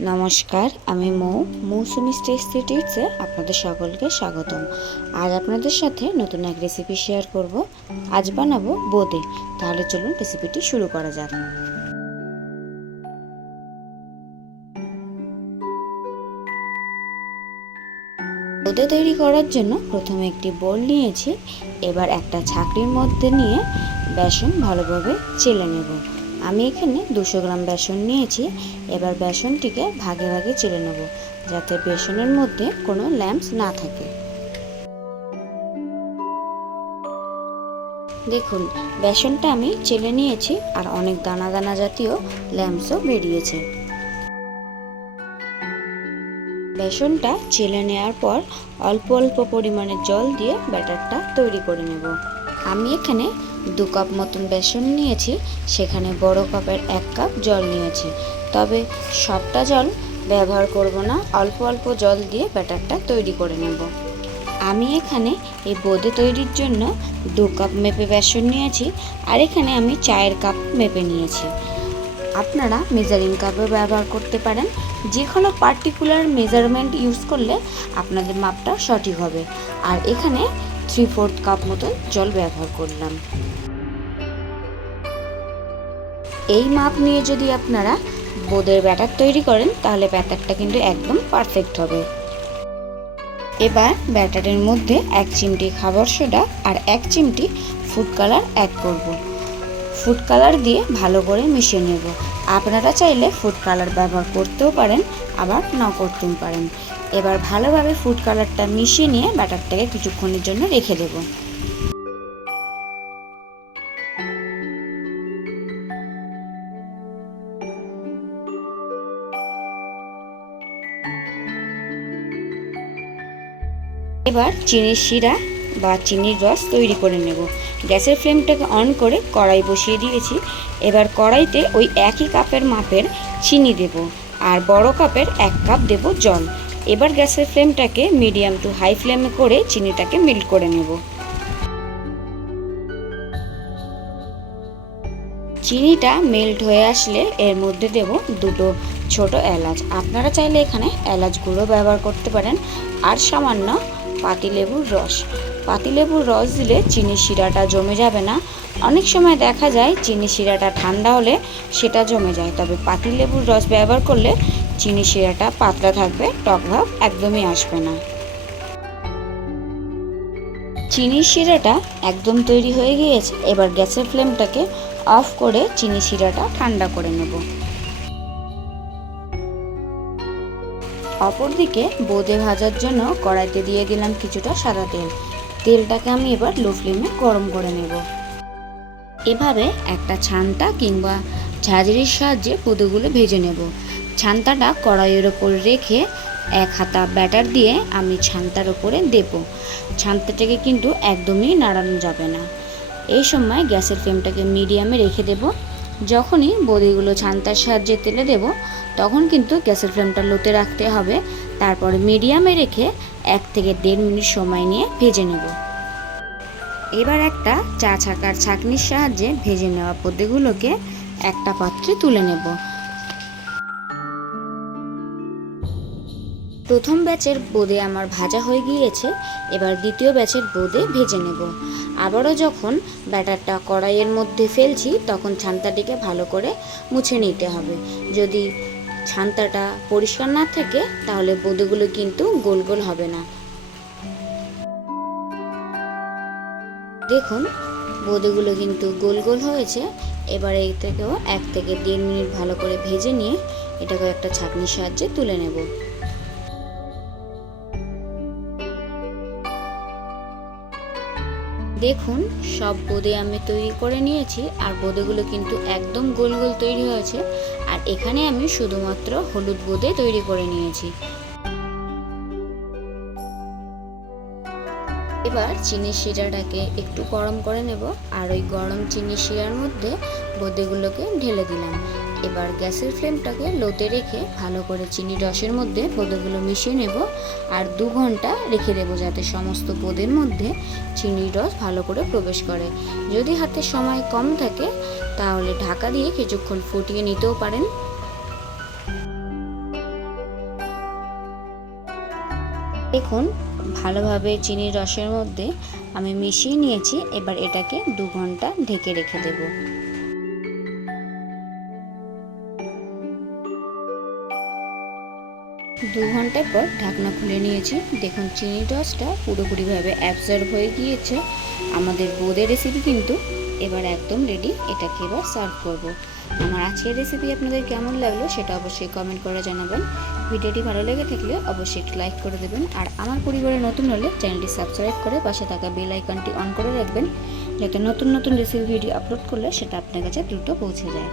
নমস্কার, আমি মৌসুমি টেস্টি টিপসে আপনাদের সকলকে স্বাগতম। আজ আপনাদের সাথে নতুন এক রেসিপি শেয়ার করব। আজ বানাবো বোঁদে। তাহলে চলুন রেসিপিটি শুরু করা যাক। বোঁদে তৈরি করার জন্য প্রথমে একটি বোল নিয়েছি। এবার একটা ছাঁকনির মধ্যে নিয়ে বেসন ভালোভাবে চেলে নেব। আমি এখানে 200 গ্রাম বেসন নিয়েছি। এবার বেসনটিকে ভাগে ভাগে চেলে নেব, যাতে বেসনের মধ্যে কোনো ল্যাম্পস না থাকে। দেখুন, বেসনটা আমি চেলে নিয়েছি আর অনেক দানা দানা জাতীয় ল্যাম্পসও বেরিয়েছে। বেসনটা চেলে নেওয়ার পর অল্প অল্প পরিমাণে জল দিয়ে ব্যাটারটা তৈরি করে নেব। আমি এখানে 2 কাপ মতন বেসন নিয়েছি, সেখানে বড় কাপের 1 কাপ জল নিয়েছি। তবে সবটা জল ব্যবহার করব না, অল্প অল্প জল দিয়ে ব্যাটারটা তৈরি করে নেব। আমি এখানে এই বোঁদে তৈরির জন্য 2 কাপ মেপে বেসন নিয়েছি, আর এখানে আমি 4 কাপ মেপে নিয়েছি। আপনারা মেজারিং কাপও ব্যবহার করতে পারেন। যে কোনো পার্টিকুলার মেজারমেন্ট ইউজ করলে আপনাদের মাপটা সঠিক হবে। আর এখানে 3/4 কাপ মতো জল ব্যবহার করলাম। এই মাপ নিয়ে যদি আপনারা বোঁদের ব্যাটার তৈরি করেন, তাহলে ব্যাটারটা কিন্তু একদম পারফেক্ট হবে। এবার ব্যাটারের মধ্যে 1 চিমটি খাবার সোডা আর 1 চিমটি ফুড কালার অ্যাড করব। ফুড কালার দিয়ে ভালো করে মিশিয়ে নেব। আপনারা চাইলে ফুড কালার ব্যবহার করতেও পারেন, আবার নাও করতেও পারেন। এবার ভালোভাবে ফুড কালারটা মিশিয়ে নিয়ে ব্যাটারটাকে কিছুক্ষণের জন্য রেখে দেব। এবার চিনির শিরা বা চিনির রস তৈরি করে নেব। গ্যাসের ফ্লেমটাকে অন করে কড়াই বসিয়ে দিয়েছি। এবার কড়াইতে ওই একই কাপের মাপের চিনি দেব, আর বড় কাপের 1 কাপ দেব জল। এবার গ্যাসের ফ্লেমটাকে মিডিয়াম টু হাই ফ্লেমে করে চিনিটাকে মেল্ট করে নেব। চিনিটা মেল্ট হয়ে আসলে এর মধ্যে দেব 2টো ছোট এলাচ। আপনারা চাইলে এখানে এলাচ গুঁড়ো ব্যবহার করতে পারেন, আর সামান্য পাতিলেবুর রস। পাতিলেবুর রস দিলে চিনির শিরাটা জমে যাবে না। অনেক সময় দেখা যায় চিনির শিরাটা ঠান্ডা হলে সেটা জমে যায়, তবে পাতিলেবুর রস ব্যবহার করলে চিনির শিরাটা পাতলা থাকবে, টক ভাব একদমই আসবে না। চিনির শিরাটা একদম তৈরি হয়ে গিয়েছে। এবার গ্যাসের ফ্লেমটাকে অফ করে চিনি শিরাটা ঠান্ডা করে নেব। অপরদিকে বোঁদে ভাজার জন্য কড়াইতে দিয়ে দিলাম কিছুটা সাদা তেল। তেলটাকে আমি এবার লো ফ্লেমে গরম করে নেব। এভাবে একটা ছান্তা কিংবা ঝাঁঝরির সাহায্যে বোঁদেগুলো ভেজে নেব। ছান্তাটা কড়াইয়ের ওপর রেখে 1 হাতা ব্যাটার দিয়ে আমি ছান্তার ওপরে দেব। ছান্তাটাকে কিন্তু একদমই নাড়ানো যাবে না। এই সময় গ্যাসের ফ্লেমটাকে মিডিয়ামে রেখে দেব। যখনই বড়িগুলো ছান্তার সাহায্যে তেলে দেব, তখন কিন্তু গ্যাসের ফ্লেমটা লোতে রাখতে হবে। তারপরে মিডিয়ামে রেখে 1 থেকে 1.5 মিনিট সময় নিয়ে ভেজে নেব। এবার একটা চা ছাঁকার ছাঁকনির সাহায্যে ভেজে নেওয়া বড়িগুলোকে একটা পাত্রে তুলে নেব। প্রথম ব্যাচের বোঁদে আমার ভাজা হয়ে গিয়েছে। এবার দ্বিতীয় ব্যাচের বোঁদে ভেজে নেব। আবারও যখন ব্যাটারটা কড়াইয়ের মধ্যে ফেলছি, তখন ছান্তাটিকে ভালো করে মুছে নিতে হবে। যদি ছান্তাটা পরিষ্কার না থাকে, তাহলে বোঁদেগুলো কিন্তু গোল গোল হবে না। দেখুন, বোঁদেগুলো কিন্তু গোল গোল হয়েছে। এবার এই থেকেও 1 থেকে 1.5 মিনিট ভালো করে ভেজে নিয়ে এটাকে একটা ছাঁকনির সাহায্যে তুলে নেব। দেখুন, সব বোঁদে আমি তৈরি করে নিয়েছি, আর বোঁদেগুলো কিন্তু একদম গোল গোল তৈরি হয়েছে। আর এখানে আমি শুধুমাত্র হলুদ বোঁদে তৈরি করে নিয়েছি। এবার চিনির শিরাটাকে একটু গরম করে নেব, আর ওই গরম চিনির শিরার মধ্যে বোঁদেগুলোকে ঢেলে দিলাম। এবার গ্যাসের ফ্লেমটাকে লোতে রেখে ভালো করে চিনির রসের মধ্যে বোঁদেগুলো মিশিয়ে নেব, আর 2 ঘন্টা রেখে দেবো, যাতে সমস্ত বোঁদের মধ্যে চিনির রস ভালো করে প্রবেশ করে। যদি হাতে সময় কম থাকে, তাহলে ঢাকা দিয়ে কিছুক্ষণ ফুটিয়ে নিতেও পারেন। দেখুন ভালোভাবে চিনির রসের মধ্যে আমি মিশিয়ে নিয়েছি। এবার এটাকে 2 ঘন্টা ঢেকে রেখে দেব। 2 ঘন্টা পর ঢাকনা খুলে নিয়েছি। দেখুন চিনির রসটা পুরোপুরিভাবে অ্যাবজর্ব হয়ে গিয়েছে। আমাদের বোঁদের রেসিপি কিন্তু এবার একদম রেডি। এটাকে এবার সার্ভ করব। আমার আজকের রেসিপি আপনাদের কেমন লাগলো সেটা অবশ্যই কমেন্ট করে জানাবেন। ভিডিওটি ভালো লেগে থাকলে অবশ্যই একটি লাইক করে দেবেন। আর আমার পরিবারে নতুন হলে চ্যানেলটি সাবস্ক্রাইব করে পাশে থাকা বেল আইকনটি অন করে রাখবেন, যাতে নতুন নতুন রেসিপি ভিডিও আপলোড করলে সেটা আপনার কাছে দ্রুত পৌঁছে যায়।